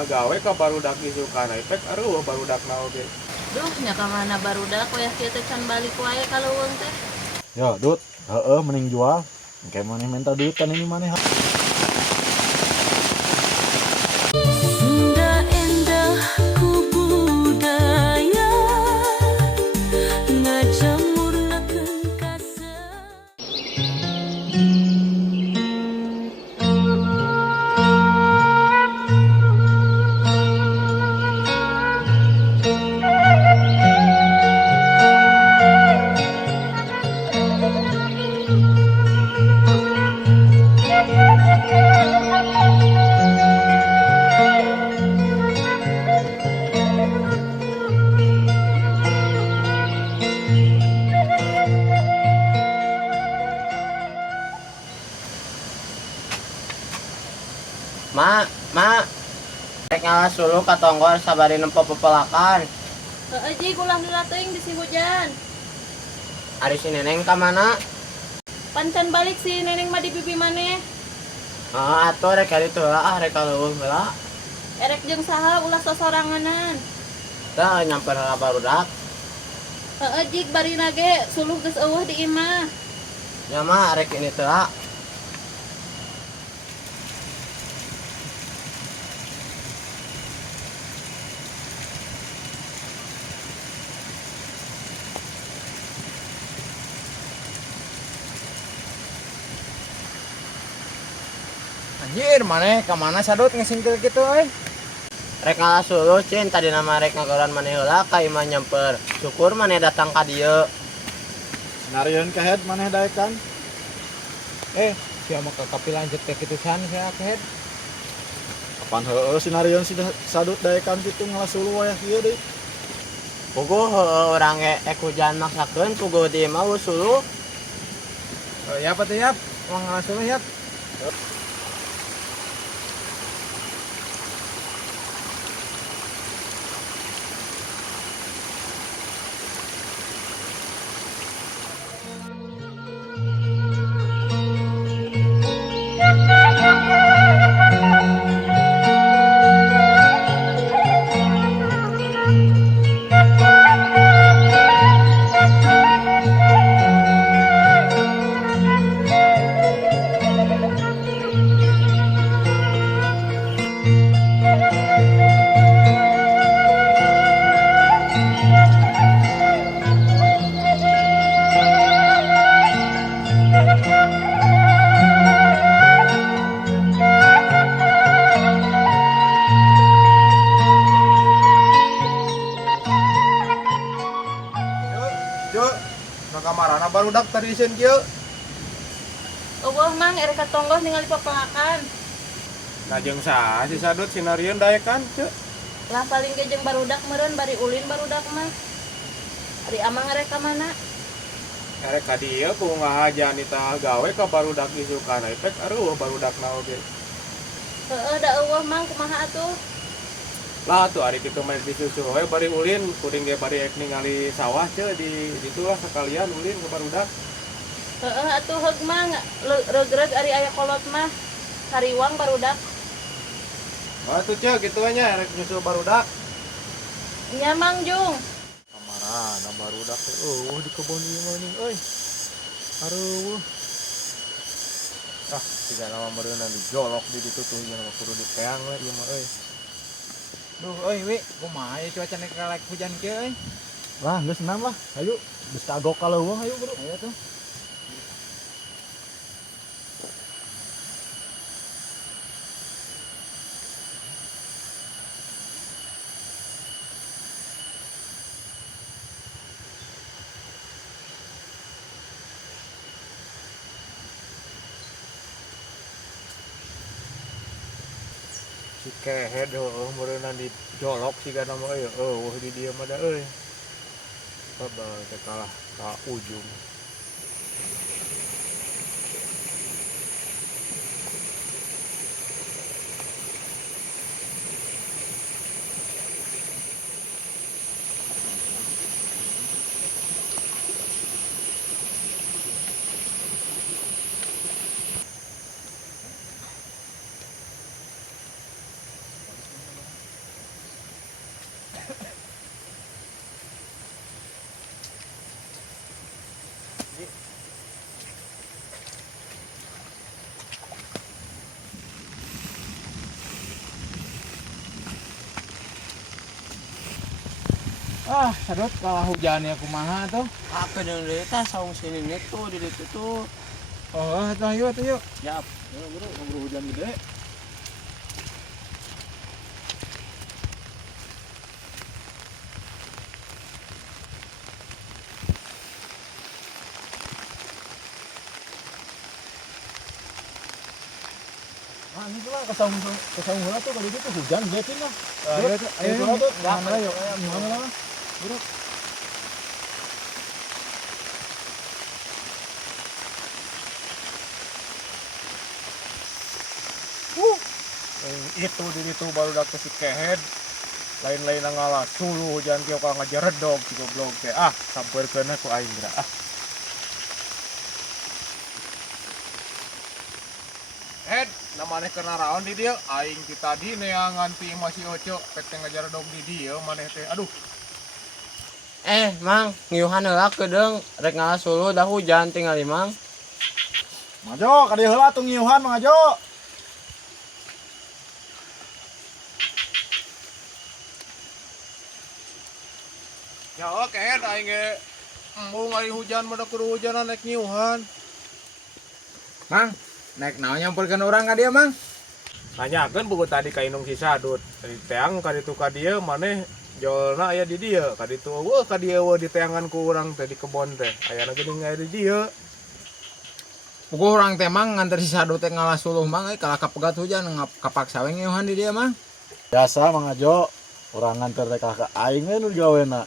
tah gawe ka barudak isukan efek areueuh barudakna oge. Duh, nya ka mana barudak we kieu teh can balik wae ka leuweung teh. Yo, Dut. Mending jual. Kayak maneh minta duit kan ini maneh. Sunda endah ku budaya ngajamurnakeun kasa. Mak, rek ngalas dulu ka tonggor sabari nempo pepelakan. Heueuh ji ulah heula teuing di si hujan. Ari si Neneng ka mana? Pancan balik si neneng mah di bibi maneh. Atuh rek ari teu rek ka leuweung heula. Erek jeung saha ulah sosoranganan. Teu nyamper heula barudak. Heueuh ji barina ge suluh geus eueuh di imah. Nya mah rek ini teu. Anjir, maneh ka mana sadut ngesingkil gitu euy. Rek ngalas dulu cin tadi nama rek ngagoran maneh heula ka imah nyamper. Syukur maneh datang ka dieu. Narion ka head maneh daekan. Sia mah kakapi lanjut ke kitu san sia kehead. Kapan sinarion si sadut daekan kitu ngalasulu wayah ieu deui. Puguh urang ek hujan maksakeun puguh di imah usulu. Oh ya apa teh yap? Mang ngalas dulu yap. Cuk, nu kamarana barudak tadi isin kieu. Eueuh mang erek ka tonggos ningali pepelakan. Nah jeung saha si sadut sinarion daekan teu. Lah paling ge jeung barudak meureun bari ulin barudak mah. Ari amang erek ka mana? Erek ka dieu ku ngahajan tah gawe ka barudak isukan efek areueuh barudakna oge. Heueuh da eueuh mang kumaha atuh? Lah tuh ari kitu main disusu we bari ulin kuring ge bari ek ningali sawah teu di ditulah sekalian ulin ke barudak. Heeh atuh heug mah regreg ari aya kolot mah. Hariwang barudak. Wah tuh ceu kitu nya erek nyusul barudak. Nya mang Jung. Kamarana barudak teh di kebon ieu mah nih euy. Areueuh. Tiga nama meureunan dijolok di ditu tuh ieu mah kudu dipeang we ieu mah euy. Duh euy Wi, kumaha ya cuaca nek kalek hujan kieu euy? Lah geus senam lah. Hayu, geus tagok ka leuweung hayu bro. Aya tuh. Si kehead meureunan dijolok siga nama euy di dieu mah da euy. Babal teh kalah ka ujung. Ah, sadot kalah hujannya kumaha tuh. Apa dengan eta saung sini tuh di ditu tuh. Oh, atuh yuk. Siap. Bro hujan gede. Ah, ini tuh lah kesaung heula tuh kali itu hujan gede lah. Ayo tuh, Ayo tuh, dah, mana yuk? Gimana lah? Itu di itu baru dak si kehead. Lain-lain ngalah suluh hujan kieu ka ngajeredog si goblok teh. Ah, sampeurkeun ku aing geura. Ah. Head, namanya kena raon di dia, aing ti tadi neangan ti masih oco, pek teh ngajeredog di dia maneh teh. Aduh, Mang, ngiuhan heula kedeung rek ngalah suluh dah hujan tinggal Mang. Majo, ka dieu heula atuh ngiuhan Mang Ajo. ya oke head aing ge embung ari hujan mah kudu hujanan naik nyiuhan. Mang, naik naon nyamperkeun urang ka dieu, Mang? Nanyakeun buku tadi ka Inung si Sadut. Di teang ka ditu ka dieu maneh jolna aya di dieu. Ka ditu weuh ka dieu weuh diteangan ku urang teh di kebon teh. Ayana geuning aya di dieu. Pukul urang teh Mang nganter si Sadut teh ngalah suluh Mang kalah kapegat hujan kapaksa we ngiuhan di dieu, Mang. Biasa Mang Ajo, orang nganter teh ka aing we nu gawena.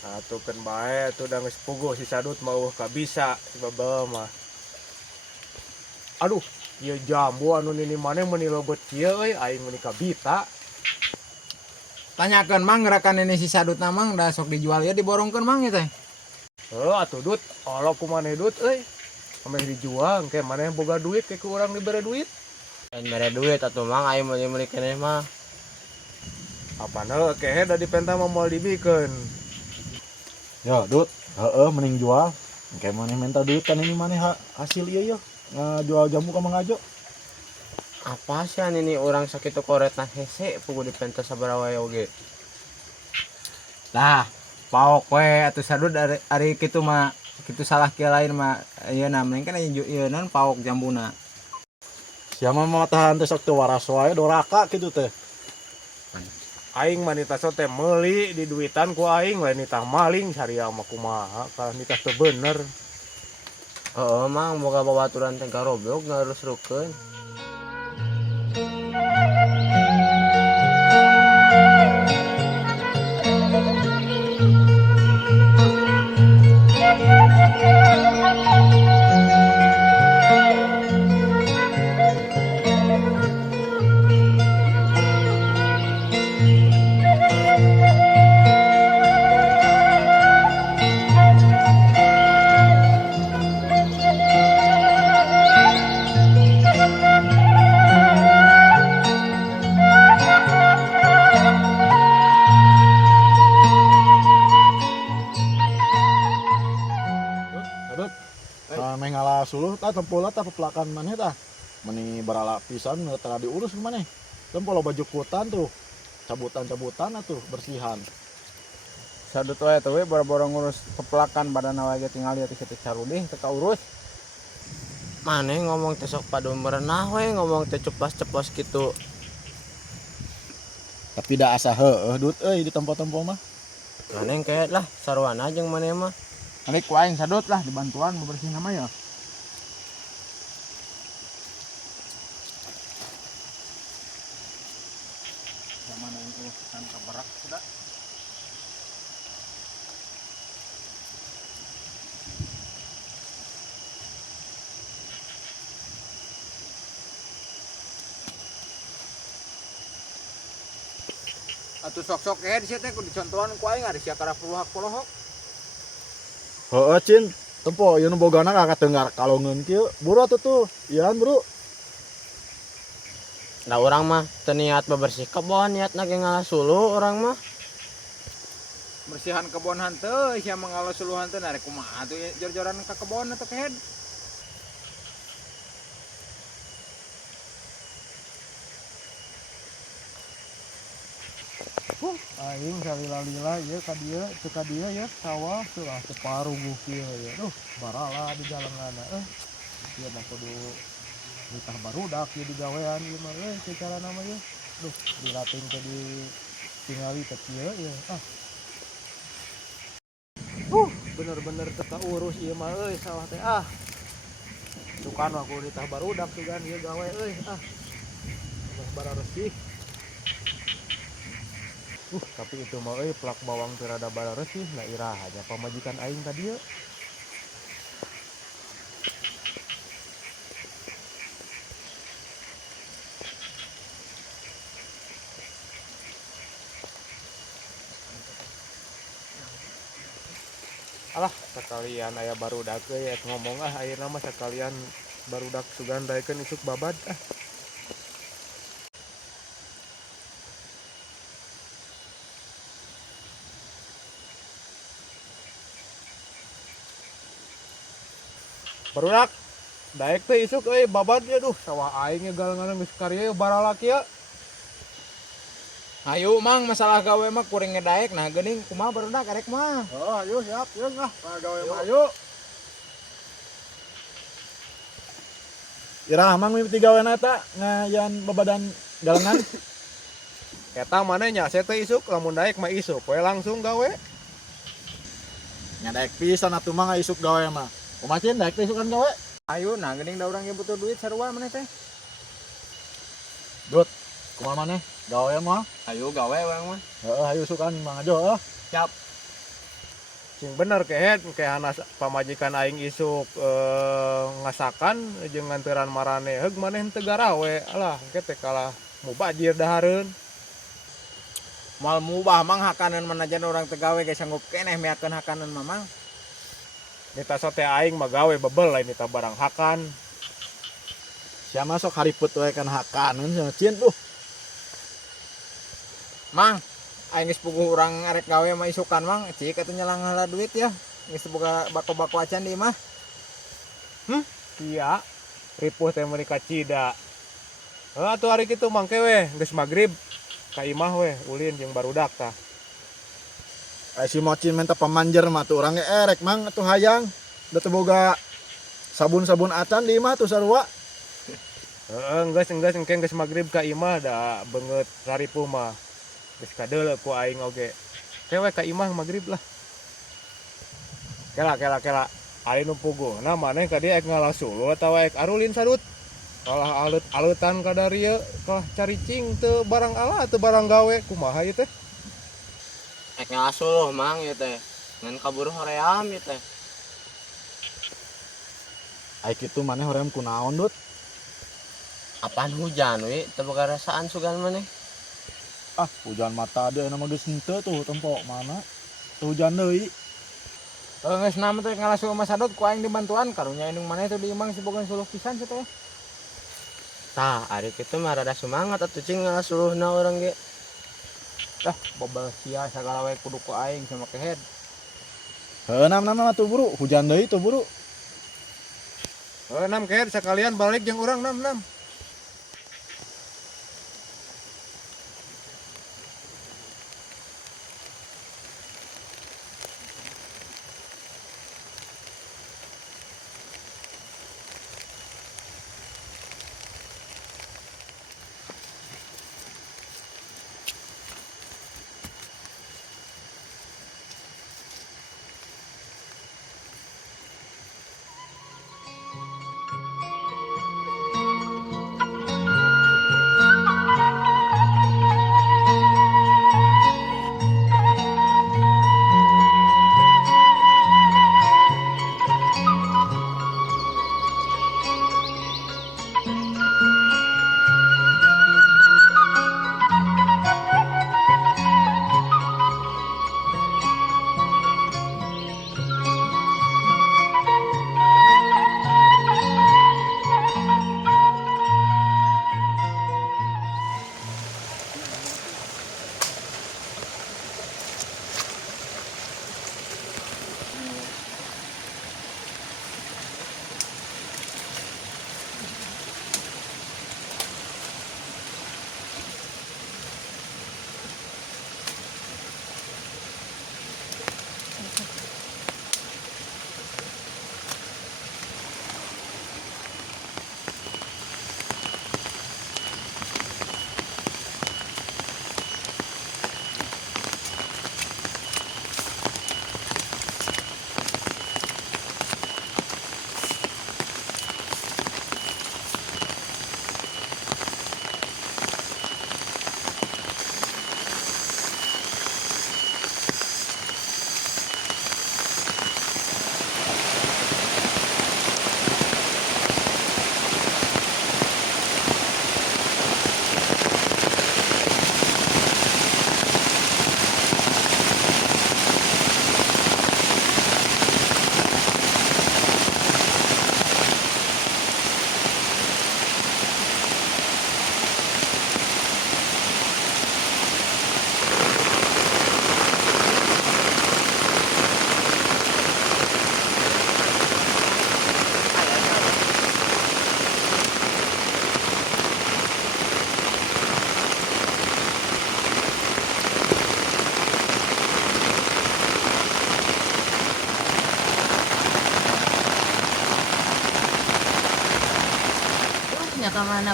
Atuh keun bae tuh da geus puguh si Sadut mah ka bisa si Babel mah. Aduh, ieu jambu anu nini maneh meuni logot kieu euy aing meuni ka bita. Tanyakeun Mang gerakan ini si Sadutna Mang da sok dijual ya diborongkeun Mang ieu teh. Atuh Dut, olo ku maneh Dut euy. Ameh dijual engke maneh boga duit ke ku urang dibere duit. Dan mere duit atuh Mang aya meuli-meuli keneh mah. Apana kehe da dipenta mah moal dibikeun. Ya, Dut, mending jual. Kayak maneh minta duit kan ini maneh hasil ieu yeuh. Ngajual jamu ka Mang Ajo. Apa sih ini orang sakitu koretna hese pugu dipenta sabaraha wae oge. Lah, paok we atuh Sadut ari kitu mah kitu salah kieu lain mah ayeuna mending kan ieu naon paok jambuna. Sia mah matahan teh sok teu waras wae doraka kitu teh. Aing mah nita teh meuli di duitan ku aing lain nita maling saria mah kumaha kalau nita teu bener. Heeh Mang boga babaturan teh garoblok ngarusrukeun. Sadut, meh ngalah suluh tah tempulna tah pepelakan maneh tah. Meni barala pisan tara diurus maneh. Tempol baju kutan tuh. Cabutan-cabutan atuh bersihan. Sadut wae teh we boro-boro ngurus kepelakan badanna wae tinggal ieu teh carudih teu kaurus. Maneh ngomong teh sok padu merenah we ngomong teh ceplos-ceplos kitu. Tapi da asa heueuh Dut euy di tempo-tempo mah. Maneh kayak lah sarwana jeung maneh mah. Alik ku aing Sadut lah dibantuan bebersih nama ya. Zaman yang urusan kabarak sudah. Atuh sok-sok di situ teh kudu dicontohan ku aing ari sia kara puluhak-puluhak. Heeh, Cin. Tempo ieu nu bogana ka kateunggar kalongeun kieu. Buru atuh tuh. Ieuan, Bro. Da urang mah teu niat bebersih kebon niatna ge ngalah suluh urang mah. Bersihan kebon henteu sia mangalo suluhan teh narek kumaha atuh jor-joran ka kebon atuh kehed. aing salila-lila ya ka dieu teu ka dieu ya sawah teu lah teu paruguh kieu ya. Duh, barala di jalanana. Ieu mah kudu nitah barudak ieu digawean ieu mah cara nama ya. Duh, dilatih ke di tingali teh kieu ya. Bener-bener teka urus ieu mah sawah teh sukan aku nitah barudak sugan ieu gawe bara resih. Tapi itu mah plak bawang teu rada bara resih na irah aja pamajikan aing tadi ya. Alah sekalian aya barudak ya ngomong ayeuna mah sekalian barudak sugan daekeun isuk babad barudak daek teh isuk babad ya duh sawah aing gal-galan geus karya barala kieu. Ayo mang masalah gawe mah kuring ngedaek nah geuning kumaha barudak arek mah. Oh, ayo siap, yeuh gawe mah ayo. Irah mang mimiti gaweana eta ngayan babadan galengan. Eta manehnya saya teh isuk lamun daek mah isuk we langsung gawe. Nya daek pisan atuh mah isuk gawe mah. Kumaha cin daek teh isukan gawe? Ayo nah geuning da urang ge butuh duit sarua maneh teh. Dut, kumaha maneh? Gawe mah? Ayo gawe urang mah. Heeh, ayo isukan mang aja Siap. Sing bener kehet kehana pamajikan aing isuk ngasakan jeung nganteran marane heug maneh teu garawe. Alah engke teh kalah mubajir dahareun. Mal mubah mang hakanan manajan orang tegawe ge sanggup keneh meakeun hakanan mamang. Nita sote aing mah gawe bebel lain nita barang hakan. Sia masuk hariput we kan hakanan cenah cin Mang, aing geus puguh urang arek gawe mah isukan mang, cik atuh nyelang heula duit ya. Geus boga bako-bako acan di mah. Iya. Ripuh teh meuni kacida. Atuh hari kitu mangke we geus magrib ka imah we ulin jeung barudak tah. Si mocin minta pemanjer mah tuh orangnya erek mang atuh hayang. Da teu boga sabun-sabun acan di imah tuh sarua. Enggeus engke geus magrib ka imah da beungeut saripuh mah. Geus kadeuleu ku aing oge. Kewe ka imah magrib lah. Kela. Ari nu puguhna maneh ka dieu ek ngalasulu atawa ek arulin sadut. Kalah alut-alutan ka dari ieu, kalah caricing teu barang ala teu barang gawe kumaha ieu teh? Ek ngasuluh mang ieu teh. Ngan kabur hoream ieu teh. Ai kitu maneh hoream kunaon Dut? Apaan hujan wi? Teu boga rasaan sugan maneh. Hujan mata ada nama geus henteu tuh tempo mana? Teu hujan deui. Geus nama teh ngalasu Mas Sadot ku aing dibantuan karunya indung maneh teh di imang sibogan suluh pisan teh. Tah, ari kitu mah rada semangat atuh cing ngasuluhna urang ge. Dah bobel sia sagala we kudu ku aing sama kehead. Heuh nam tuh buru, hujan deui tuh buru. Nam kehet sekalian balik jeung urang nam.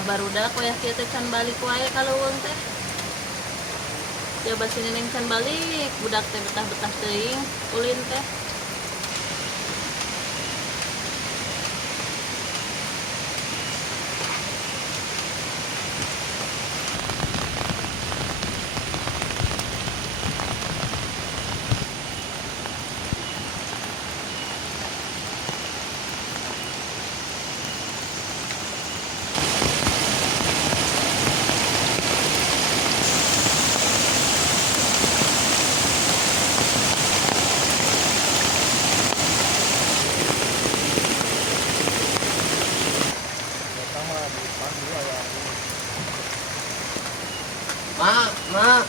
barudak we kieu teh can balik wae ka leuweung teh. Coba sini neng can balik, budak teh betah-betah teuing ulin teh. Ma,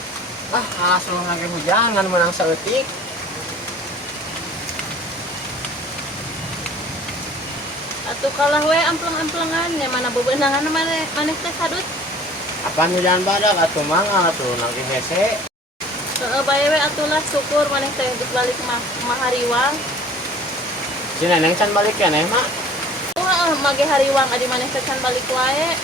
asuh lagi hujan ngan menang saeutik. Atuh kalah we ampleng-amplengan nya mana bebeunangan maneh teh sadut. Apaan hujan badak atuh mangga atuh lagi hese. Heeh bae we atuh lah syukur maneh teh geus balik mah hariwang. Si Neneng can balik keneh, Mak. Heeh mage hariwang adi maneh teh can balik wae.